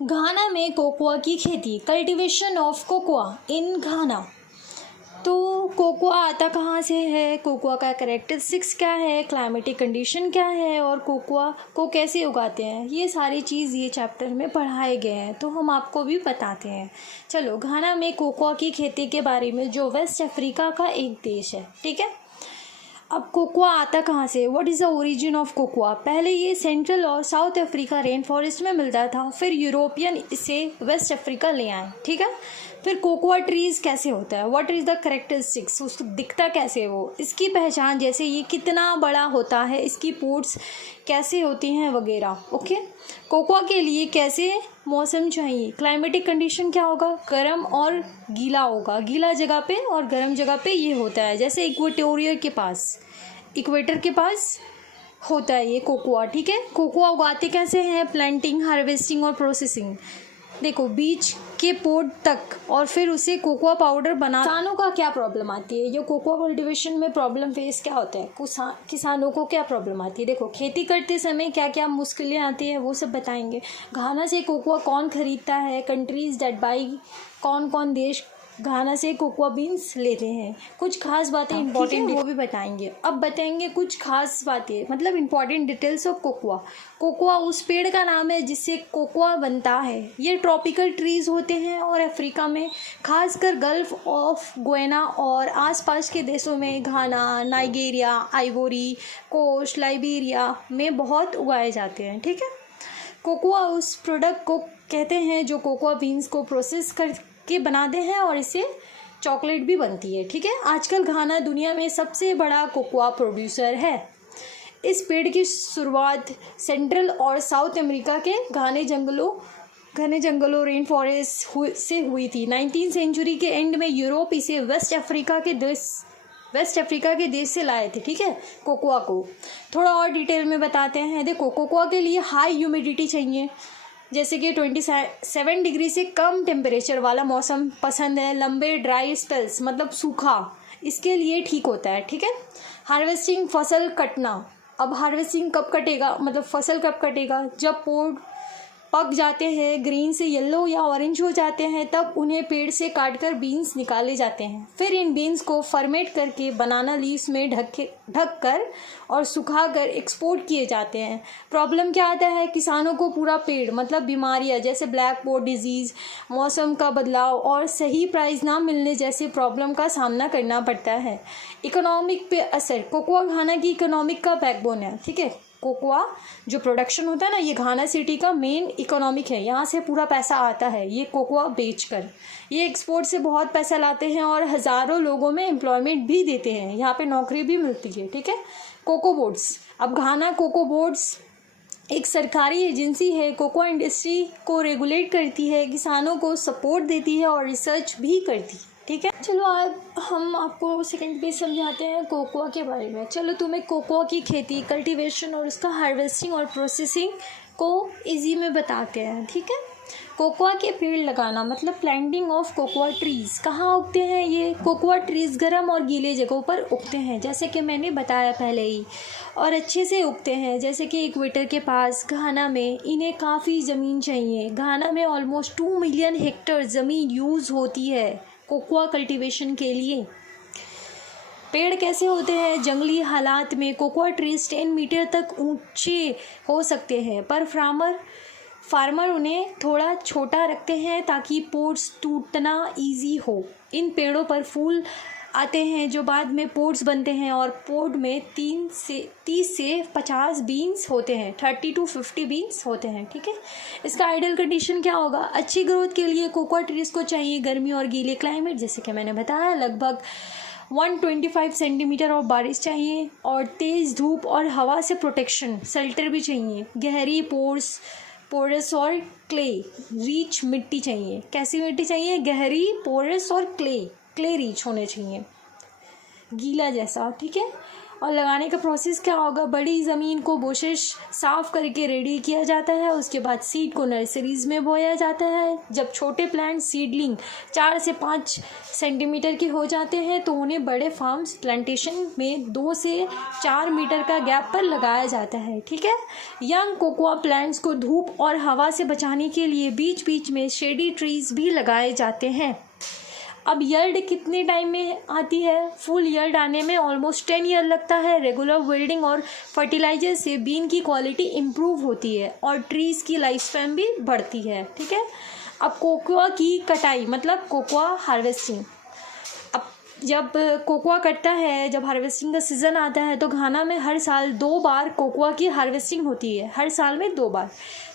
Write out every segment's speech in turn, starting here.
घाना में कोकोआ की खेती, कल्टीवेशन ऑफ कोकोआ इन घाना। तो कोकोआ आता कहाँ से है, कोकोआ का कैरेक्टरिस्टिक्स क्या है, क्लाइमेटिक कंडीशन क्या है और कोकोआ को कैसे उगाते हैं, ये सारी चीज़ ये चैप्टर में पढ़ाए गए हैं, तो हम आपको भी बताते हैं। चलो, घाना में कोकोआ की खेती के बारे में, जो वेस्ट अफ्रीका का एक देश है, ठीक है। अब कोकोआ आता कहाँ से, what is the origin of cocoa. पहले ये सेंट्रल और साउथ अफ्रीका रेन फॉरेस्ट में मिलता था, फिर यूरोपियन इसे वेस्ट अफ्रीका ले आए, ठीक है। फिर कोकोआ ट्रीज़ कैसे होता है, व्हाट इज़ द कैरेक्टरिस्टिक्स, उसको दिखता कैसे वो, इसकी पहचान, जैसे ये कितना बड़ा होता है, इसकी पोट्स कैसे होती हैं वगैरह, ओके। कोकोआ के लिए कैसे मौसम चाहिए, क्लाइमेटिक कंडीशन क्या होगा, गर्म और गीला होगा, गीला जगह पे और गर्म जगह पे ये होता है, जैसे इक्वेटर के पास होता है ये कोकोआ, ठीक है। कोकोआ उगाते कैसे हैं, प्लांटिंग, हार्वेस्टिंग और प्रोसेसिंग। देखो, बीज के पोट तक और फिर उसे कोकोआ पाउडर बना। किसानों का क्या प्रॉब्लम आती है, जो कोकोआ कल्टीवेशन में प्रॉब्लम फेस क्या होता है, किसानों को क्या प्रॉब्लम आती है। देखो, खेती करते समय क्या क्या मुश्किलें आती है वो सब बताएंगे। घाना से कोकोआ कौन खरीदता है, कंट्रीज दैट बाई, कौन कौन देश घाना से कोकोआ बीन्स लेते हैं, कुछ खास बातें इंपॉर्टेंट वो भी बताएंगे। अब बताएंगे कुछ खास बातें, मतलब important details of cocoa. Cocoa उस पेड़ का नाम है जिससे कोकोआ बनता है। ये ट्रॉपिकल ट्रीज होते हैं और अफ्रीका में, खासकर गल्फ ऑफ गुयाना और आसपास के देशों में, घाना, नाइजीरिया, आइवोरी कोस्ट, लाइबेरिया में बहुत उगाए जाते हैं, ठीक है। कोकोआ उस प्रोडक्ट को कहते हैं जो कोकोआ बीन्स को प्रोसेस करके बनाते हैं और इससे चॉकलेट भी बनती है, ठीक है। आजकल घाना दुनिया में सबसे बड़ा कोकोआ प्रोड्यूसर है। इस पेड़ की शुरुआत सेंट्रल और साउथ अमेरिका के घने जंगलों रेन फॉरेस्ट से हुई थी। 19वीं सेंचुरी के एंड में यूरोप इसे वेस्ट अफ्रीका के देश से लाए थे, ठीक है। कोकोआ को थोड़ा और डिटेल में बताते हैं। देखो, कोकोआ के लिए हाई ह्यूमिडिटी चाहिए, जैसे कि 27 डिग्री से कम टेम्परेचर वाला मौसम पसंद है। लंबे ड्राई स्पेल्स, मतलब सूखा, इसके लिए ठीक होता है, ठीक है। हार्वेस्टिंग, फसल कटना। अब हार्वेस्टिंग कब कटेगा, मतलब फसल कब कटेगा, जब पोड पक जाते हैं, ग्रीन से येलो या ऑरेंज हो जाते हैं, तब उन्हें पेड़ से काटकर बीन्स निकाले जाते हैं। फिर इन बीन्स को फर्मेट करके बनाना लीव्स में ढक कर और सुखाकर एक्सपोर्ट किए जाते हैं। प्रॉब्लम क्या आता है, किसानों को पूरा पेड़, मतलब बीमारियां जैसे ब्लैक पोट डिजीज़, मौसम का बदलाव और सही प्राइस ना मिलने जैसे प्रॉब्लम का सामना करना पड़ता है। इकोनॉमिक पे असर, कोकोआ घाना की इकोनॉमिक का बैकबोन है, ठीक है। कोकोआ जो प्रोडक्शन होता है ना, ये घाना सिटी का मेन इकोनॉमिक है, यहाँ से पूरा पैसा आता है ये कोकोआ बेचकर। ये एक्सपोर्ट से बहुत पैसा लाते हैं और हज़ारों लोगों में एम्प्लॉयमेंट भी देते हैं, यहाँ पे नौकरी भी मिलती है, ठीक है। कोको बोर्ड्स, अब घाना कोको बोर्ड्स एक सरकारी एजेंसी है, कोकोआ इंडस्ट्री को रेगुलेट करती है, किसानों को सपोर्ट देती है और रिसर्च भी करती है, ठीक है। चलो, आज हम आपको सेकंड पेज समझाते हैं कोकोआ के बारे में। चलो, तुम्हें कोकोआ की खेती, कल्टीवेशन और उसका हार्वेस्टिंग और प्रोसेसिंग को इजी में बताते हैं, ठीक है। कोकोआ के पेड़ लगाना, मतलब प्लांटिंग ऑफ कोकोआ ट्रीज़। कहाँ उगते हैं ये कोकोआ ट्रीज़, गर्म और गीले जगहों पर उगते हैं, जैसे कि मैंने बताया पहले ही, और अच्छे से उगते हैं, जैसे कि इक्वेटर के पास। घाना में इन्हें काफ़ी ज़मीन चाहिए। घाना में ऑलमोस्ट 2 मिलियन हेक्टेयर ज़मीन यूज़ होती है कोकोआ कल्टीवेशन के लिए। पेड़ कैसे होते हैं, जंगली हालात में कोकोआ ट्रीज 10 मीटर तक ऊंचे हो सकते हैं, पर फार्मर उन्हें थोड़ा छोटा रखते हैं ताकि पोट्स टूटना इजी हो। इन पेड़ों पर फूल आते हैं जो बाद में पोट्स बनते हैं और पोट में 30 से 50 बीन्स होते हैं, 30 to 50 बीन्स होते हैं, ठीक है। इसका आइडियल कंडीशन क्या होगा, अच्छी ग्रोथ के लिए कोकोआ ट्रीज को चाहिए गर्मी और गीले क्लाइमेट, जैसे कि मैंने बताया, लगभग 125 सेंटीमीटर और बारिश चाहिए, और तेज़ धूप और हवा से प्रोटेक्शन, शेल्टर भी चाहिए। गहरी पोरस और क्ले रिच मिट्टी चाहिए। कैसी मिट्टी चाहिए, गहरी, पोरस और क्ले रिच होने चाहिए, गीला जैसा, ठीक है। और लगाने का प्रोसेस क्या होगा, बड़ी ज़मीन को बोशेस साफ़ करके रेडी किया जाता है। उसके बाद सीड को नर्सरीज़ में बोया जाता है। जब छोटे प्लांट सीडलिंग 4 से 5 सेंटीमीटर के हो जाते हैं तो उन्हें बड़े फार्म्स प्लांटेशन में 2 से 4 मीटर का गैप पर लगाया जाता है। ठीक है। यंग कोकोआ प्लांट्स को धूप और हवा से बचाने के लिए बीच बीच में शेडी ट्रीज भी लगाए जाते हैं। अब यर्ड कितने टाइम में आती है? फुल यर्ड आने में ऑलमोस्ट 10 ईयर लगता है। रेगुलर वेल्डिंग और फर्टिलाइजर से बीन की क्वालिटी इम्प्रूव होती है और ट्रीज़ की लाइफ स्पैन भी बढ़ती है। ठीक है। अब कोकोआ की कटाई मतलब कोकोआ हार्वेस्टिंग। अब जब कोकोआ कटता है, जब हार्वेस्टिंग का सीज़न आता है तो घाना में हर साल 2 बार कोकोआ की हार्वेस्टिंग होती है। हर साल में 2 बार।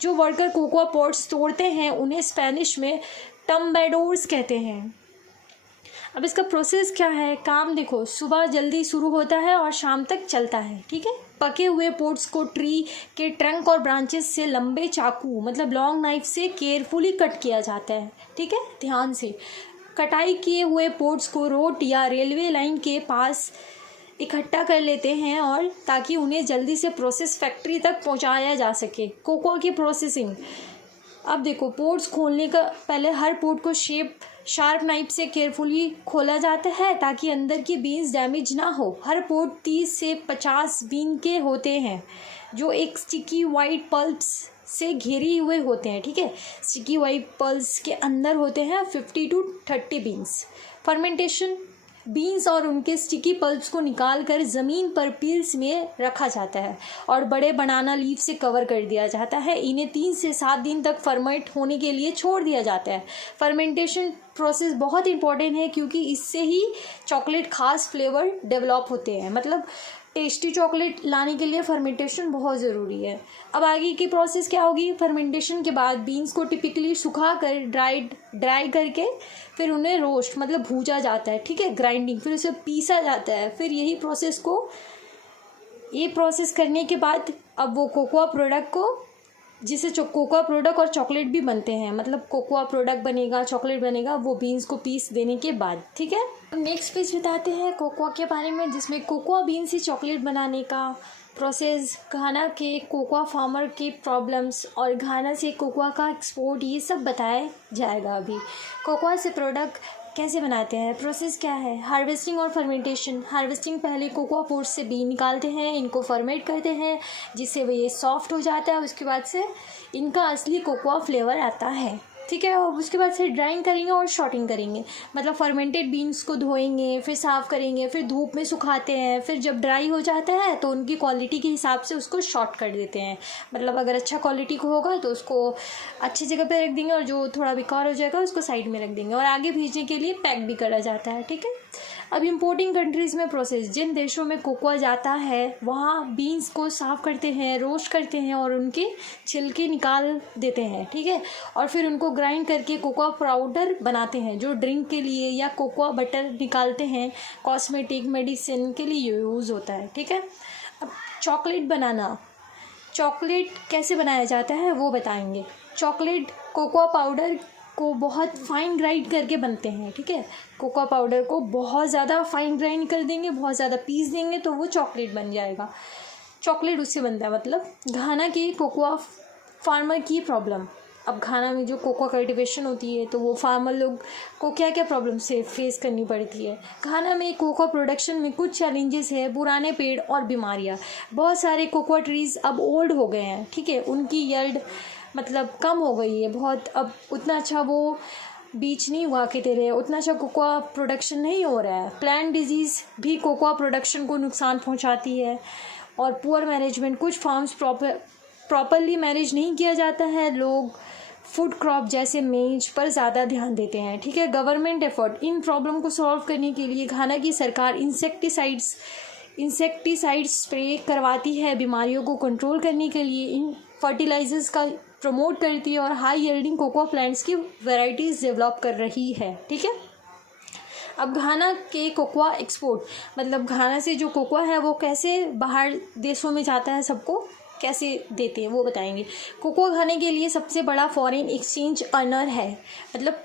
जो वर्कर कोकोआ पॉट्स तोड़ते हैं उन्हें स्पेनिश में टम्बेडोर्स कहते हैं। अब इसका प्रोसेस क्या है? काम देखो, सुबह जल्दी शुरू होता है और शाम तक चलता है। ठीक है। पके हुए पोट्स को ट्री के ट्रंक और ब्रांचेस से लंबे चाकू मतलब लॉन्ग नाइफ से केयरफुली कट किया जाता है। ठीक है, ध्यान से। कटाई किए हुए पोट्स को रोड या रेलवे लाइन के पास इकट्ठा कर लेते हैं और ताकि उन्हें जल्दी से प्रोसेस फैक्ट्री तक पहुंचाया जा सके। कोकोआ की प्रोसेसिंग। अब देखो, पोट्स खोलने का पहले हर पोट को शार्प नाइफ से केयरफुली खोला जाता है ताकि अंदर की बीन्स डैमेज ना हो। हर पोट 30 से 50 बीन के होते हैं जो एक स्टिकी वाइट पल्प्स से घेरी हुए होते हैं। ठीक है। स्टिकी वाइट पल्प्स के अंदर होते हैं 50 to 30 बीन्स। फर्मेंटेशन। बीन्स और उनके स्टिकी पल्प्स को निकालकर ज़मीन पर पील्स में रखा जाता है और बड़े बनाना लीफ से कवर कर दिया जाता है। इन्हें 3 से 7 दिन तक फर्मेंट होने के लिए छोड़ दिया जाता है। फर्मेंटेशन प्रोसेस बहुत इंपॉर्टेंट है क्योंकि इससे ही चॉकलेट खास फ्लेवर डेवलप होते हैं। मतलब टेस्टी चॉकलेट लाने के लिए फर्मेंटेशन बहुत ज़रूरी है। अब आगे की प्रोसेस क्या होगी? फर्मेंटेशन के बाद बीन्स को टिपिकली सुखा कर ड्राई करके फिर उन्हें रोस्ट मतलब भूजा जाता है। ठीक है, ग्राइंडिंग, फिर उसे पीसा जाता है। फिर ये प्रोसेस करने के बाद अब वो कोकोआ प्रोडक्ट को, जिससे कोकोआ प्रोडक्ट और चॉकलेट भी बनते हैं, मतलब कोकोआ प्रोडक्ट बनेगा, चॉकलेट बनेगा, वो बीन्स को पीस देने के बाद। ठीक है। नेक्स्ट पेज बताते हैं कोकोआ के बारे में, जिसमें कोकोआ बीन से चॉकलेट बनाने का प्रोसेस, घाना के कोकोआ फार्मर के प्रॉब्लम्स और घाना से कोकोआ का एक्सपोर्ट, ये सब बताया जाएगा अभी। कोकोआ से प्रोडक्ट कैसे बनाते हैं, प्रोसेस क्या है? हार्वेस्टिंग और फर्मेंटेशन। हार्वेस्टिंग, पहले कोकोआ पोट्स से बीन निकालते हैं, इनको फर्मेंट करते हैं जिससे वो ये सॉफ्ट हो जाता है। उसके बाद से इनका असली कोकोआ फ्लेवर आता है। ठीक है। और उसके बाद से ड्राइंग करेंगे और शॉर्टिंग करेंगे, मतलब फर्मेंटेड बीन्स को धोएंगे, फिर साफ़ करेंगे, फिर धूप में सुखाते हैं, फिर जब ड्राई हो जाता है तो उनकी क्वालिटी के हिसाब से उसको शॉर्ट कर देते हैं। मतलब अगर अच्छा क्वालिटी को होगा तो उसको अच्छी जगह पे रख देंगे और जो थोड़ा बेकार हो जाएगा उसको साइड में रख देंगे और आगे भेजने के लिए पैक भी करा जाता है। ठीक है। अब इम्पोर्टिंग कंट्रीज़ में प्रोसेस, जिन देशों में कोकोआ जाता है वहाँ बीन्स को साफ़ करते हैं, रोस्ट करते हैं और उनके छिलके निकाल देते हैं। ठीक है। और फिर उनको ग्राइंड करके कोकोआ पाउडर बनाते हैं जो ड्रिंक के लिए, या कोकोआ बटर निकालते हैं, कॉस्मेटिक, मेडिसिन के लिए यूज़ होता है। ठीक है। अब चॉकलेट बनाना, चॉकलेट कैसे बनाया जाता है वो बताएंगे। चॉकलेट कोकोआ पाउडर को बहुत फाइन ग्राइंड करके बनते हैं। ठीक है। कोकोआ पाउडर को बहुत ज़्यादा फाइन ग्राइंड कर देंगे, बहुत ज़्यादा पीस देंगे तो वो चॉकलेट बन जाएगा। चॉकलेट उससे बनता है। मतलब घाना के कोकोआ फार्मर की प्रॉब्लम। अब घाना में जो कोकोआ कल्टीवेशन होती है तो वो फार्मर लोग को क्या क्या प्रॉब्लम से फेस करनी पड़ती है। घाना में कोकोआ प्रोडक्शन में कुछ चैलेंजेस है, पुराने पेड़ और बीमारियाँ। बहुत सारे कोकोआ ट्रीज़ अब ओल्ड हो गए हैं। ठीक है। उनकी यर्ड मतलब कम हो गई है बहुत, अब उतना अच्छा वो बीज नहीं उगा के दे रहे हैं, उतना अच्छा कोकोआ प्रोडक्शन नहीं हो रहा है। प्लांट डिजीज़ भी कोकोआ प्रोडक्शन को नुकसान पहुंचाती है और पुअर मैनेजमेंट, कुछ फार्म्स प्रॉपरली मैनेज नहीं किया जाता है। लोग फूड क्रॉप जैसे मेज पर ज़्यादा ध्यान देते हैं। ठीक है। गवर्नमेंट एफर्ट, इन प्रॉब्लम को सॉल्व करने के लिए घाना की सरकार इंसेक्टिसाइड्स स्प्रे करवाती है, बीमारियों को कंट्रोल करने के लिए इन फर्टिलाइजर्स का प्रमोट करती है और हाई यील्डिंग कोकोआ प्लांट्स की वैरायटीज़ डेवलप कर रही है। ठीक है। अब घाना के कोकोआ एक्सपोर्ट, मतलब घाना से जो कोकोआ है वो कैसे बाहर देशों में जाता है, सबको कैसे देते हैं वो बताएंगे। कोकोआ खाने के लिए सबसे बड़ा फॉरेन एक्सचेंज अर्नर है, मतलब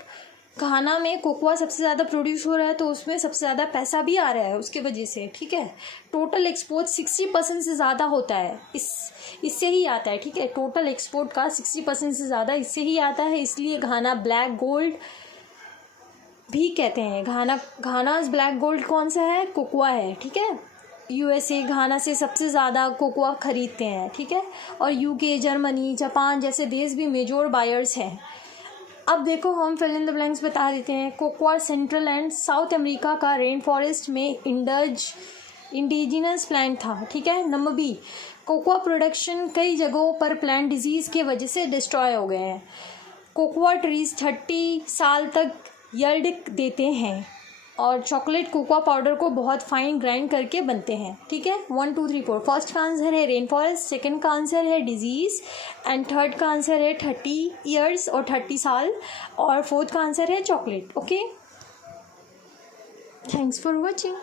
घाना में कोकोआ सबसे ज़्यादा प्रोड्यूस हो रहा है, तो उसमें सबसे ज़्यादा पैसा भी आ रहा है उसके वजह से, ठीक है। टोटल एक्सपोर्ट 60% से ज़्यादा होता है, इससे ही आता है, ठीक है। टोटल एक्सपोर्ट का 60% से ज़्यादा इससे ही आता है, इसलिए घाना ब्लैक गोल्ड भी कहते हैं। घानाज ब्लैक गोल्ड कौन सा है? कोकोआ है, ठीक है। यूएसए घाना से सबसे ज़्यादा कोकोआ खरीदते हैं, ठीक है। और यूके, जर्मनी, जापान जैसे देश भी मेजर बायर्स हैं। अब देखो हम फिल इन द ब्लैंक्स बता देते हैं। Cocoa central and south America का रेन फॉरेस्ट में इंडिजिनस प्लांट था, ठीक है। नंबर बी, कोकोआ प्रोडक्शन कई जगहों पर प्लांट डिजीज़ के वजह से डिस्ट्रॉय हो गए हैं। कोकोआ ट्रीज 30 साल तक यील्ड देते हैं और चॉकलेट कोकोआ पाउडर को बहुत फाइन ग्राइंड करके बनते हैं, ठीक है। 1 2 3 4 फर्स्ट का आंसर है रेन फॉरेस्ट, सेकेंड का आंसर है डिजीज़ एंड थर्ड का आंसर है 30 ईयर्स और 30 साल और फोर्थ का आंसर है chocolate. Okay, thanks for watching.